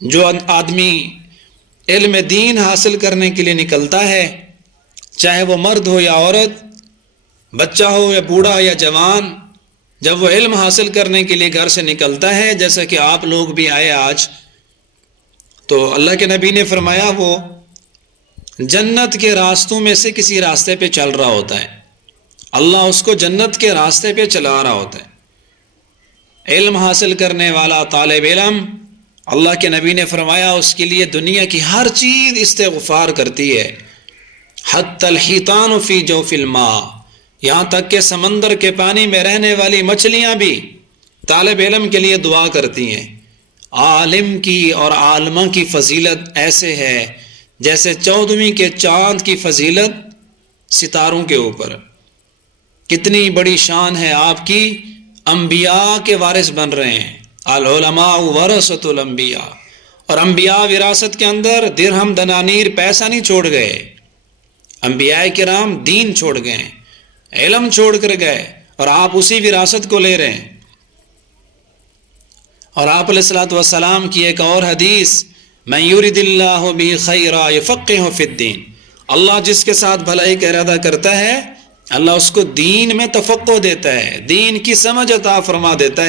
جو آدمی علم دین حاصل کرنے کے لیے نکلتا ہے، چاہے وہ مرد ہو یا عورت، بچہ ہو یا بوڑھا ہو یا جوان، جب وہ علم حاصل کرنے کے لیے گھر سے نکلتا ہے، جیسا کہ آپ لوگ بھی آئے آج، تو اللہ کے نبی نے فرمایا وہ جنت کے راستوں میں سے کسی راستے پہ چل رہا ہوتا ہے، اللہ اس کو جنت کے راستے پہ چلا رہا ہوتا ہے۔ علم حاصل کرنے والا طالب علم، اللہ کے نبی نے فرمایا اس کے لیے دنیا کی ہر چیز استغفار کرتی ہے، حتی الحیتان فی جوف الماء، یہاں تک کہ سمندر کے پانی میں رہنے والی مچھلیاں بھی طالب علم کے لیے دعا کرتی ہیں۔ عالم کی اور عالمہ کی فضیلت ایسے ہے جیسے 14ویں کے چاند کی فضیلت ستاروں کے اوپر۔ کتنی بڑی شان ہے آپ کی، انبیاء کے وارث بن رہے ہیں، العلماء ورثۃ الانبیاء، اور انبیاء وراثت کے اندر درہم دنانیر پیسہ نہیں چھوڑ گئے، انبیاء کرام دین چھوڑ گئے، علم چھوڑ کر گئے، اور آپ اسی وراثت کو لے رہے ہیں۔ اور آپ علیہ الصلوۃ والسلام کی ایک اور حدیث، من یرد اللہ بہ خیرا یفقہہ فی الدین، اللہ جس کے ساتھ بھلائی کا ارادہ کرتا ہے اللہ اس کو دین میں تفقہ دیتا ہے، دین کی سمجھ عطا فرما دیتا ہے۔